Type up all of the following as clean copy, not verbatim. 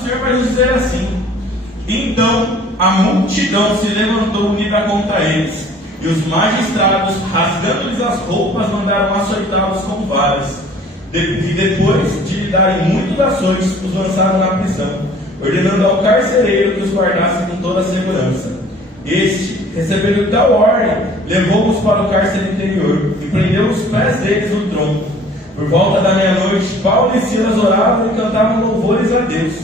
do Senhor vai nos dizer assim: então a multidão se levantou unida contra eles, e os magistrados, rasgando-lhes as roupas, mandaram açoitá-los com varas. E depois de lhe darem muitos açoites, os lançaram na prisão, ordenando ao carcereiro que os guardasse com toda a segurança. Este, recebendo tal ordem, levou-os para o cárcere interior e prendeu os pés deles no tronco. Por volta da meia-noite, Paulo e Silas oravam e cantavam louvores a Deus,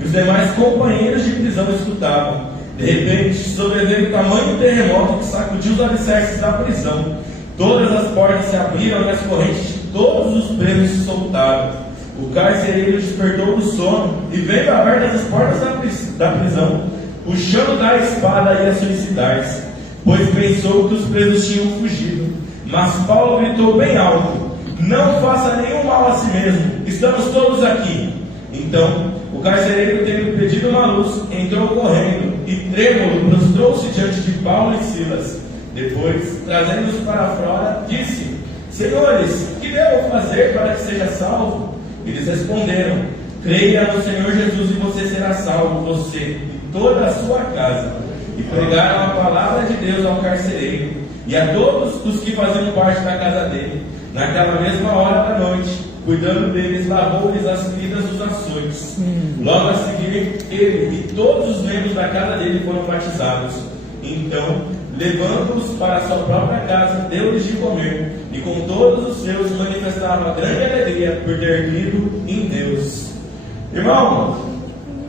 e os demais companheiros de prisão escutavam. De repente, sobreveio tamanho terremoto que sacudiu os alicerces da prisão. Todas as portas se abriram e as correntes de todos os presos se soltaram. O carcereiro despertou do sono e, vendo abertas as portas da prisão, puxando da espada, ia suicidar-se, pois pensou que os presos tinham fugido. Mas Paulo gritou bem alto: não faça nenhum mal a si mesmo, estamos todos aqui. Então, o carcereiro, tendo pedido uma luz, entrou correndo e, trêmulo, prostrou-se diante de Paulo e Silas. Depois, trazendo-os para fora, disse: senhores, que devo fazer para que seja salvo? Eles responderam: creia no Senhor Jesus e você será salvo, você e toda a sua casa. E pregaram a palavra de Deus ao carcereiro e a todos os que faziam parte da casa dele. Naquela mesma hora da noite, cuidando deles, lavou-lhes as feridas dos açoites. Logo a seguir, ele e todos os membros da casa dele foram batizados. Então, levando-os para a sua própria casa, deu-lhes de comer, e com todos os seus manifestava grande alegria por ter crido em Deus. Irmão,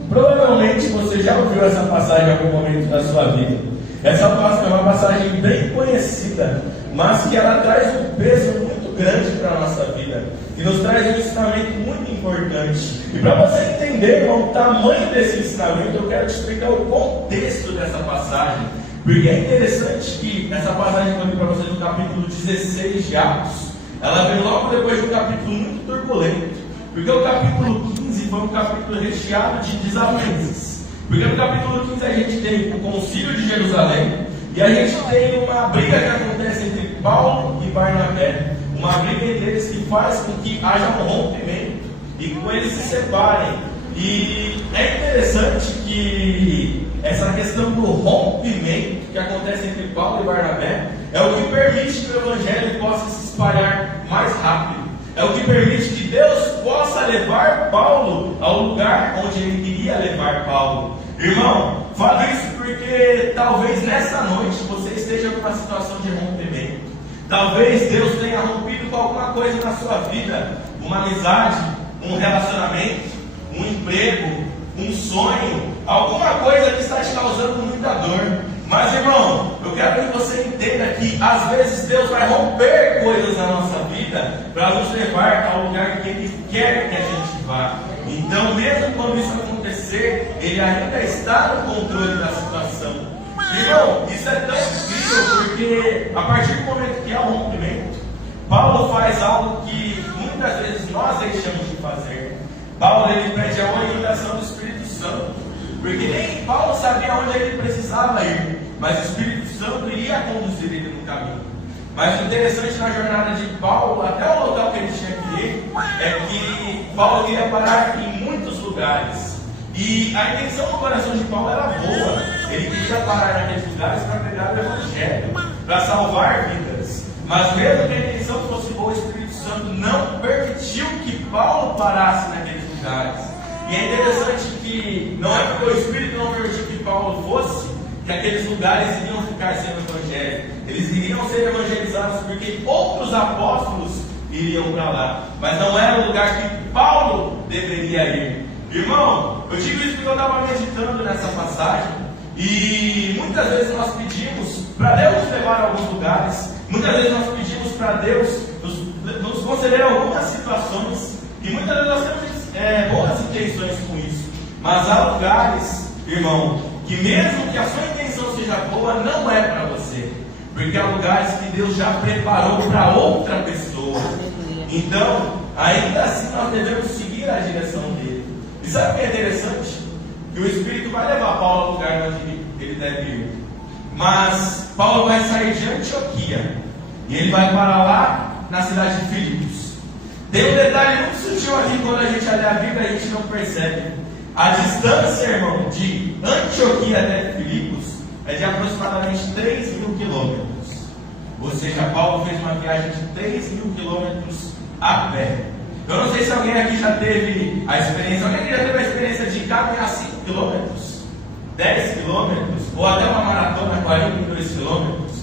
provavelmente você já ouviu essa passagem em algum momento da sua vida. Essa passagem é uma passagem bem conhecida, mas que ela traz um peso muito grande para a nossa vida, e nos traz um ensinamento muito importante. E para você entender, irmão, o tamanho desse ensinamento, eu quero te explicar o contexto dessa passagem, porque é interessante que essa passagem que eu li para vocês no capítulo 16 de Atos, ela vem logo depois de um capítulo muito turbulento, porque o capítulo 15 foi um capítulo recheado de desavenças. Porque no capítulo 15 a gente tem o concílio de Jerusalém, e a gente tem uma briga que acontece entre Paulo e Barnabé, uma briga entre eles que faz com que haja um rompimento e com eles se separem. E é interessante que essa questão do rompimento que acontece entre Paulo e Barnabé é o que permite que o evangelho possa se espalhar mais rápido. É o que permite que Deus possa levar Paulo ao lugar onde Ele queria levar Paulo. Irmão, falo isso porque talvez nessa noite você esteja numa situação de rompimento. Talvez Deus tenha rompido com alguma coisa na sua vida. Uma amizade, um relacionamento, um emprego, um sonho, alguma coisa que está te causando muita dor. Mas, irmão, eu quero que você entenda que às vezes Deus vai romper coisas na nossa vida para nos levar ao lugar que Ele quer que a gente vá. Então, mesmo quando isso acontecer, Ele ainda está no controle da situação. Irmão, isso é tão incrível porque a partir do momento que há um rompimento, Paulo faz algo que muitas vezes nós deixamos de fazer. Paulo, ele pede a orientação do Espírito Santo, porque nem Paulo sabia onde ele precisava ir, mas o Espírito Santo iria conduzir ele no caminho. Mas o interessante na jornada de Paulo, até o local que ele tinha que ir, é que Paulo iria parar em muitos lugares. E a intenção do coração de Paulo era boa. Ele queria parar naqueles lugares para pregar o Evangelho, para salvar vidas. Mas mesmo que a intenção fosse boa, o Espírito Santo não permitiu que Paulo parasse naqueles lugares. E é interessante que não é porque o Espírito não permitiu que Paulo fosse, que aqueles lugares iriam ficar sem o Evangelho. Eles iriam ser evangelizados porque outros apóstolos iriam para lá. Mas não era o lugar que Paulo deveria ir. Irmão, eu digo isso porque eu estava meditando nessa passagem. E muitas vezes nós pedimos para Deus nos levar a alguns lugares. Muitas vezes nós pedimos para Deus nos conceder algumas situações. E muitas vezes nós temos boas intenções com isso. Mas há lugares, irmão, que mesmo que a sua intenção seja boa, não é para você. Porque há lugares que Deus já preparou para outra pessoa. Então, ainda assim nós devemos seguir a direção dele. E sabe o que é interessante? Que o Espírito vai levar Paulo ao lugar onde ele deve ir. Mas Paulo vai sair de Antioquia e ele vai para lá na cidade de Filipos. Tem um detalhe muito sutil aqui quando a gente olha a Bíblia, a gente não percebe. A distância, irmão, de Antioquia até Filipos é de aproximadamente 3.000 quilômetros. Ou seja, Paulo fez uma viagem de 3.000 quilômetros a pé. Eu não sei se alguém aqui já teve a experiência. Alguém aqui já teve a experiência de caminhar 5 quilômetros, 10 quilômetros, ou até uma maratona 42 quilômetros?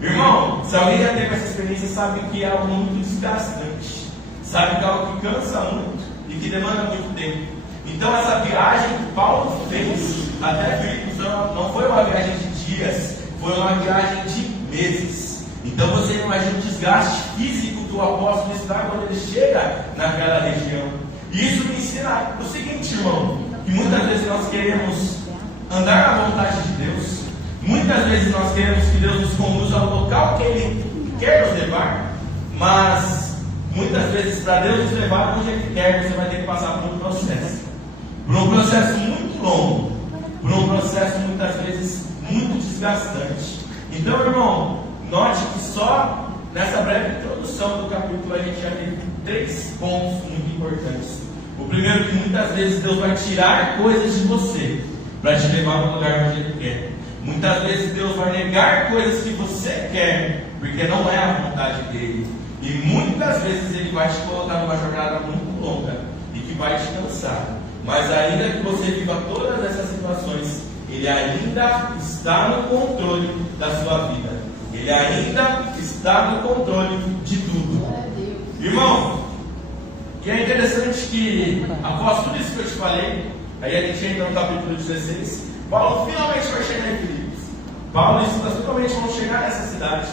Irmão, se alguém já teve essa experiência, sabe que é algo muito desgastante. Sabe que é algo que cansa muito e que demanda muito tempo. Então essa viagem que Paulo fez até Filipos não foi uma viagem de dias, foi uma viagem de meses. Então você imagina o desgaste físico que o apóstolo está quando ele chega naquela região. E isso me ensina o seguinte, irmão, que muitas vezes nós queremos andar na vontade de Deus, muitas vezes nós queremos que Deus nos conduza ao local que Ele quer nos levar, mas muitas vezes para Deus nos levar onde Ele quer, você vai ter que passar por um processo. Por um processo muito longo, por um processo muitas vezes muito desgastante. Então, irmão, note que só nessa breve introdução do capítulo a gente já tem 3 pontos muito importantes. O primeiro, que muitas vezes Deus vai tirar coisas de você para te levar para o lugar onde Ele quer. Muitas vezes Deus vai negar coisas que você quer, porque não é a vontade dEle. E muitas vezes Ele vai te colocar numa jornada muito longa e que vai te cansar. Mas ainda que você viva todas essas situações, Ele ainda está no controle da sua vida. Ele ainda está no controle de tudo. Irmão, e é interessante que, após tudo isso que eu te falei, aí a gente entra no capítulo 16, Paulo finalmente vai chegar em Filipos. Paulo e Silas finalmente vão chegar nessa cidade.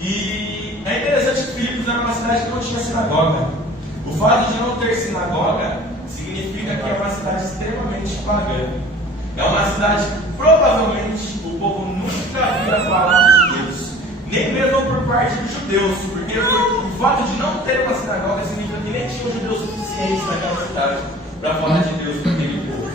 E é interessante que Filipos era uma cidade que não tinha sinagoga. O fato de não ter sinagoga significa que é uma cidade extremamente pagã. É uma cidade que provavelmente o povo nunca havia falado de Deus, nem mesmo por parte dos judeus, porque o fato de não ter uma sinagoga significa que nem tinha judeus suficientes naquela cidade para falar de Deus para aquele povo.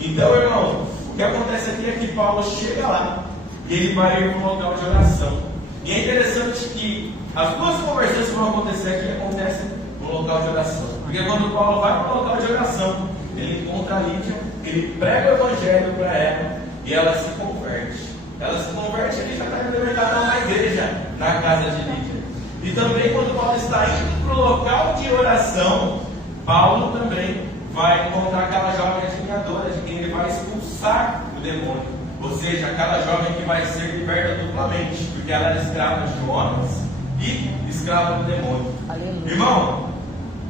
Então, irmão, o que acontece aqui é que Paulo chega lá e ele vai ir para um local de oração. E é interessante que as 2 conversões que vão acontecer aqui acontecem no local de oração. Porque quando Paulo vai para o local de oração, ele encontra a Lídia, ele prega o evangelho para ela e ela se converte. Ela se converte, ele já está implementado na igreja, na casa de Lídia. E também quando Paulo está indo para o local de oração, Paulo também vai encontrar aquela jovem adivinhadora de quem ele vai expulsar o demônio. Ou seja, aquela jovem que vai ser liberta duplamente, porque ela era escrava de homens e escrava do demônio. Aleluia. Irmão,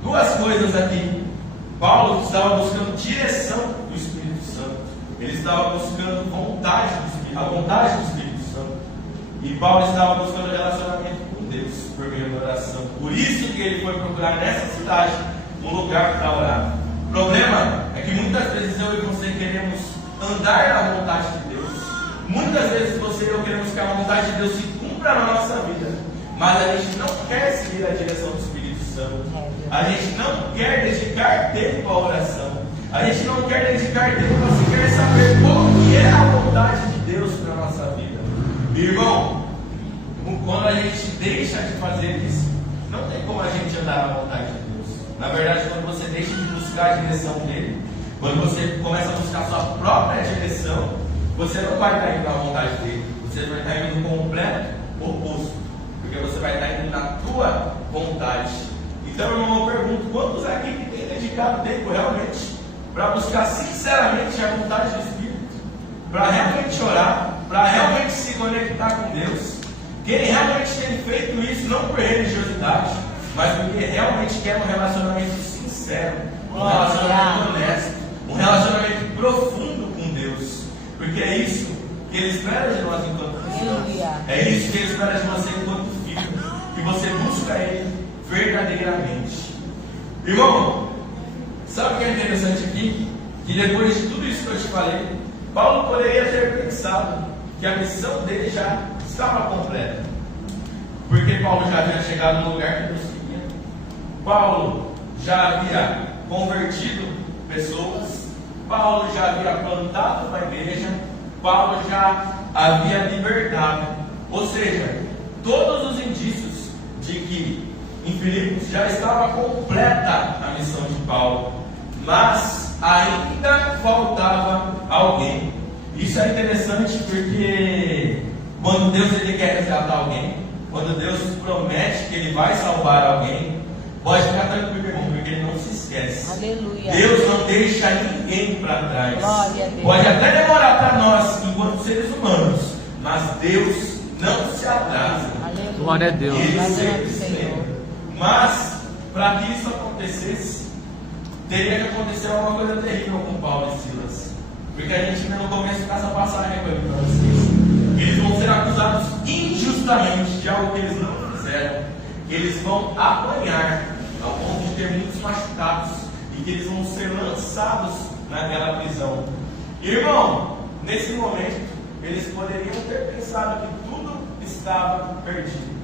2 coisas aqui. Paulo estava buscando direção do Espírito Santo. Ele estava buscando a vontade do Espírito Santo. E Paulo estava buscando relacionamento com Deus por meio da oração. Por isso que ele foi procurar nessa cidade um lugar para orar. O problema é que muitas vezes eu e você queremos andar na vontade de Deus. Muitas vezes você e eu queremos que a vontade de Deus se cumpra na nossa vida, mas a gente não quer seguir a direção do Espírito Santo. A gente não quer dedicar tempo à oração. A gente não quer dedicar tempo para sequer saber qual que é a vontade de Deus para a nossa vida. Irmão, quando a gente deixa de fazer isso, não tem como a gente andar na vontade de Deus. Na verdade, quando você deixa de buscar a direção dele, quando você começa a buscar a sua própria direção, você não vai estar indo na vontade dele. Você vai estar indo no completo oposto. Porque você vai estar indo na tua vontade. Então, irmão, eu pergunto, quantos aqui que têm dedicado tempo realmente para buscar sinceramente a vontade do Espírito? Para realmente orar, para realmente se conectar com Deus? Quem realmente tem feito isso não por religiosidade, mas porque realmente quer um relacionamento sincero, um relacionamento honesto, um relacionamento profundo com Deus. Porque é isso que Ele espera de nós enquanto cristãos. É isso que Ele espera de você enquanto filho. Que você busca Ele verdadeiramente. Irmão, sabe o que é interessante aqui? Que depois de tudo isso que eu te falei, Paulo poderia ter pensado que a missão dele já estava completa. Porque Paulo já havia chegado no lugar que Deus queria. Paulo já havia convertido pessoas. Paulo já havia plantado uma igreja. Paulo já havia libertado. Ou seja, todos os indícios de que em Filipos já estava completa a missão de Paulo. Mas ainda Isso é interessante porque quando Deus ele quer resgatar alguém, quando Deus promete que Ele vai salvar alguém, pode ficar tranquilo, irmão, porque Ele não se esquece. Aleluia. Deus não deixa ninguém para trás. Glória a Deus. Pode até demorar para nós, enquanto seres humanos, mas Deus não se atrasa. Aleluia. Glória a Deus. Ele Glória sempre ao Senhor. espera. Mas, para que isso acontecesse, teria que acontecer uma coisa terrível com Paulo e Silas. Porque a gente ainda no começo dessa passagem para vocês. Eles vão ser acusados injustamente de algo que eles não fizeram. Que eles vão apanhar ao ponto de ter muitos machucados. E que eles vão ser lançados naquela prisão. Irmão, nesse momento, eles poderiam ter pensado que tudo estava perdido.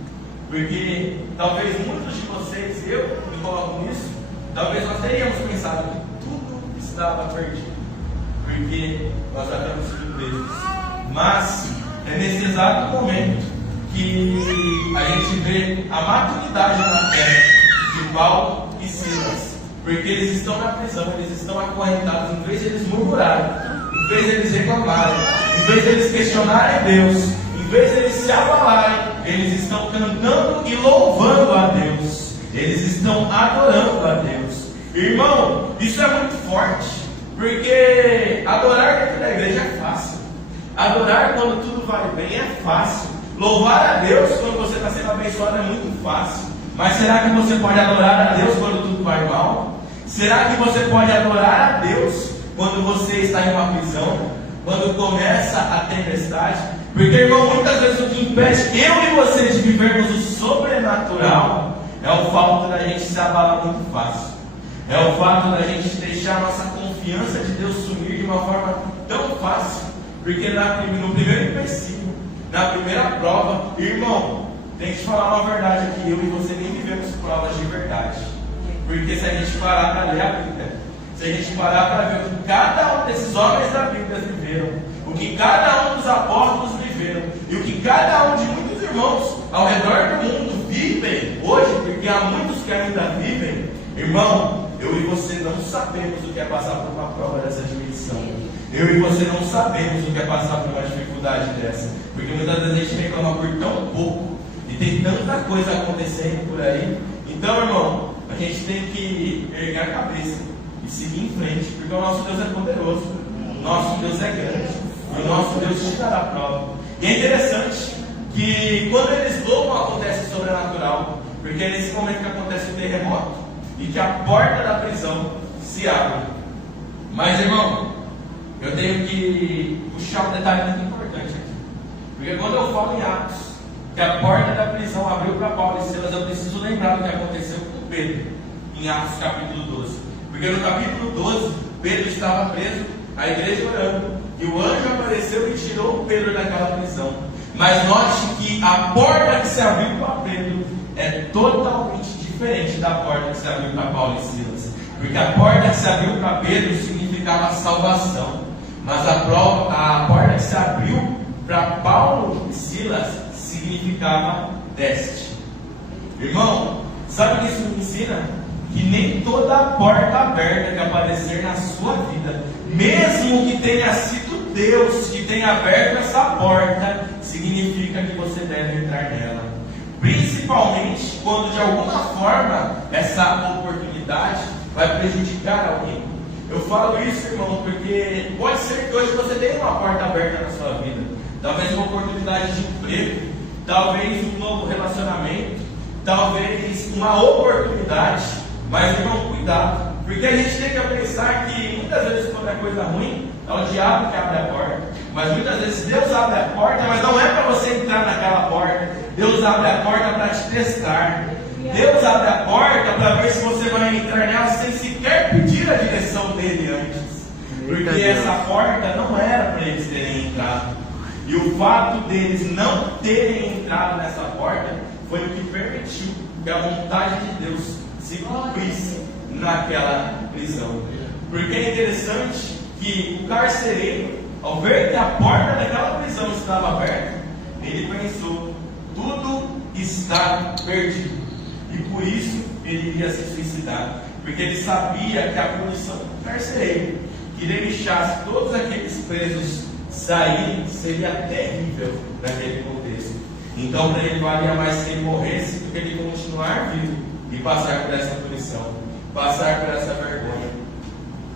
Porque talvez muitos de vocês, eu me coloco nisso, talvez nós teríamos pensado que tudo estava perdido. Porque nós já estamos sido presos. Mas é nesse exato momento que a gente vê a maturidade na fé de Paulo e Silas. Porque eles estão na prisão, eles estão acorrentados. Em vez de eles murmurarem, em vez de eles reclamarem, em vez de eles questionarem Deus, em vez de eles se abalarem, eles estão cantando e louvando a Deus. Eles estão adorando a Deus. Irmão, isso é muito forte. Porque adorar dentro da igreja é fácil. Adorar quando tudo vai bem é fácil. Louvar a Deus quando você está sendo abençoado é muito fácil. Mas será que você pode adorar a Deus quando tudo vai mal? Será que você pode adorar a Deus quando você está em uma prisão? Quando começa a tempestade? Porque, irmão, muitas vezes o que impede eu e você de vivermos o sobrenatural é o fato da gente se abalar muito fácil. É o fato da gente deixar a nossa confiança de Deus sumir de uma forma tão fácil. Porque no primeiro empecilho, na primeira prova, irmão, tem que te falar uma verdade aqui, eu e você nem vivemos provas de verdade. Porque se a gente parar para ler a Bíblia, se a gente parar para ver o que cada um desses homens da Bíblia viveram, o que cada um dos apóstolos viveram, e o que cada um de muitos irmãos ao redor do mundo vivem hoje, porque há muitos que ainda vivem, irmão, eu e você não sabemos o que é passar por uma prova dessa dimensão. Eu e você não sabemos o que é passar por uma dificuldade dessa. Porque muitas vezes a gente reclama por tão pouco. E tem tanta coisa acontecendo por aí. Então, irmão, a gente tem que erguer a cabeça e seguir em frente. Porque o nosso Deus é poderoso. O nosso Deus é grande. E o nosso Deus te dará a prova. E é interessante que quando eles louvam acontece o sobrenatural. Porque é nesse momento que acontece o terremoto. E que a porta da prisão se abre. Mas, irmão, eu tenho que puxar um detalhe muito importante aqui. Porque quando eu falo em Atos, que a porta da prisão abriu para Paulo e Silas, eu preciso lembrar do que aconteceu com Pedro, em Atos capítulo 12. Porque no capítulo 12, Pedro estava preso, a igreja orando, e o anjo apareceu e tirou Pedro daquela prisão. Mas note que a porta que se abriu para Pedro é totalmente diferente da porta que se abriu para Paulo e Silas. Porque a porta que se abriu para Pedro significava salvação. Mas a porta que se abriu para Paulo e Silas significava teste. Irmão, sabe o que isso me ensina? Que nem toda porta aberta que aparecer na sua vida, mesmo que tenha sido Deus que tenha aberto essa porta, significa que você deve entrar nela. Principalmente quando de alguma forma essa oportunidade vai prejudicar alguém. Eu falo isso, irmão, porque pode ser que hoje você tenha uma porta aberta na sua vida. Talvez uma oportunidade de emprego, talvez um novo relacionamento, talvez uma oportunidade. Mas, irmão, cuidado, porque a gente tem que pensar que muitas vezes quando é coisa ruim, é o diabo que abre a porta. Mas muitas vezes Deus abre a porta, mas não é para você entrar naquela porta. Deus abre a porta para te testar. Deus abre a porta para ver se você vai entrar nela sem sequer pedir a direção dele antes. Porque essa porta não era para eles terem entrado. E o fato deles não terem entrado nessa porta foi o que permitiu que a vontade de Deus se cumprisse naquela prisão. Porque é interessante que o carcereiro, ao ver que a porta daquela prisão estava aberta, ele pensou: tudo está perdido. E por isso ele iria se suicidar. Porque ele sabia que a punição do carcereiro, que ele deixasse todos aqueles presos sair seria terrível naquele contexto. Então, para ele valia mais que ele morresse do que ele continuar vivo e passar por essa punição, passar por essa vergonha.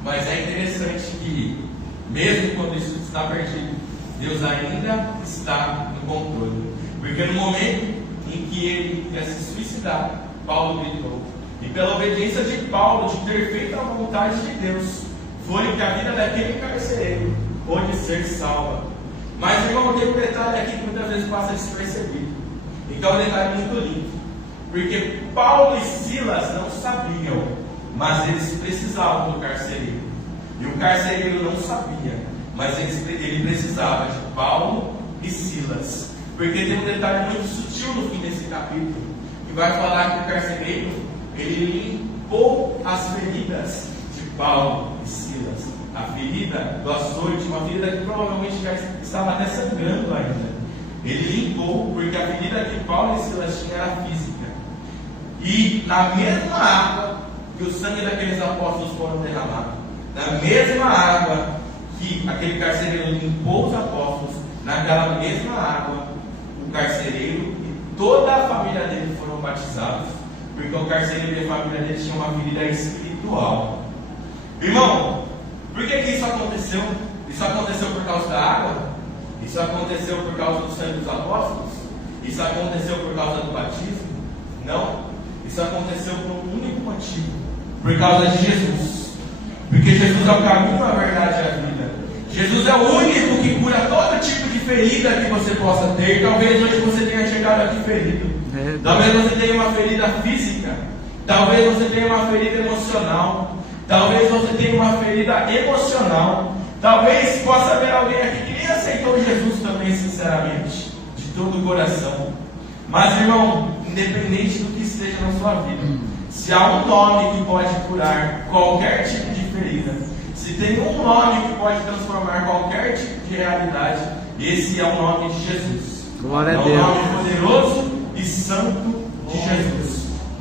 Mas é interessante que, mesmo quando isso está perdido, Deus ainda está no controle. Porque no momento em que ele ia se suicidar, Paulo gritou. E pela obediência de Paulo, de ter feito a vontade de Deus, foi que a vida daquele carcereiro pôde ser salva. Mas, irmão, tem um detalhe aqui que muitas vezes passa despercebido. E que é um detalhe muito lindo. Porque Paulo e Silas não sabiam, mas eles precisavam do carcereiro. E o carcereiro não sabia, mas ele precisava de Paulo e Silas. Porque tem um detalhe muito sutil no fim desse capítulo, que vai falar que o carcereiro, ele limpou as feridas de Paulo e Silas. A ferida do açoite, uma ferida que provavelmente já estava até sangrando ainda. Ele limpou, porque a ferida que Paulo e Silas tinham era física. E na mesma água que o sangue daqueles apóstolos foram derramados, na mesma água que aquele carcereiro limpou os apóstolos, naquela mesma água, o carcereiro e toda a família dele foram batizados, porque o carcereiro e a família dele tinham uma ferida espiritual. Irmão, por que isso aconteceu? Isso aconteceu por causa da água? Isso aconteceu por causa do sangue dos apóstolos? Isso aconteceu por causa do batismo? Não. Isso aconteceu por um único motivo. Por causa de Jesus. Porque Jesus é o caminho, a verdade e a vida. Jesus é o único que cura todo tipo de ferida que você possa ter. Talvez hoje você tenha chegado aqui ferido. Talvez você tenha uma ferida física. Talvez você tenha uma ferida emocional. Talvez você tenha uma ferida emocional. Talvez possa haver alguém aqui que nem aceitou Jesus também, sinceramente, de todo o coração. Mas, irmão, independente do que esteja na sua vida, se há um nome que pode curar qualquer tipo de ferida, se tem um nome que pode transformar qualquer tipo de realidade, esse é o nome de Jesus. Glória é a o Deus. nome poderoso e santo de Jesus.